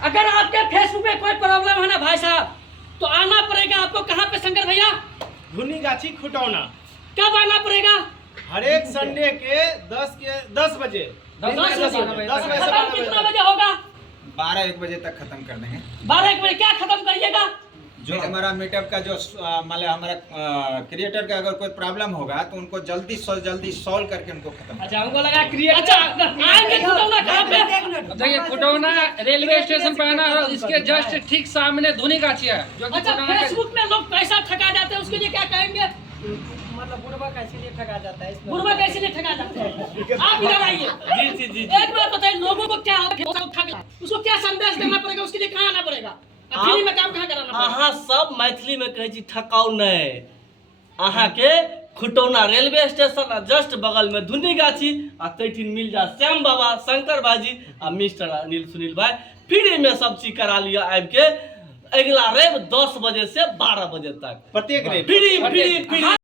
अगर आपके फेसबुक पे कोई प्रॉब्लम है ना भाई साहब, तो आना पड़ेगा आपको। कहाँ पे शंकर भैया? धुनी गाछी खुटौना। कब आना पड़ेगा? हर एक संडे के 10 बजे। 10 बजे से खत्म कितना बजे होगा? 12-1 बजे तक खत्म कर देंगे। 12-1 बजे क्या खत्म करिएगा? जो हमारा मीटअप का जो मतलब हमारा क्रिएटर का अगर कोई प्रॉब्लम होगा तो उनको जल्दी से जल्दी सॉल्व करके उनको खत्म। अच्छा, हमको लगा क्रिएटर। अच्छा, आएंगे खुटौना कहाँ पे? देखिए खुटौना रेलवे स्टेशन पे आना है, इसके जस्ट ठीक सामने धुनी गाछी है जो कि अच्छा, खुटौना के फेसबुक में लोग पैसा ठगा जाते हैं, उसके लिए क्या कहेंगे? मतलब बुढ़वा कैसे लिए ठगा जाता है इसमें? बुढ़वा कैसे नहीं ठगा जाते हैं? आप इधर आइए। जी। एक बात बताइए, लोगों को क्या ठगा, उसको क्या संदेश देना पड़ेगा? उसके लिए कहाँ आना पड़ेगा? फ्री में काम कहाँ कराना पड़ेगा? अहाँ सब मैथिली में कहै छी ठकाउ नहीं। अहाँ के खुटौना रेलवे स्टेशन आ जस्ट बगल में धुनी गाछी आ तैठिन मिल जा श्याम बाबा, शंकर भाजी आ मिस्टर अनिल सुनील भाई। फ्री में सब चीज करा लिया आबि के। अगला रवि 10 बजे से 12 बजे तक प्रत्येक रवि। फ्री।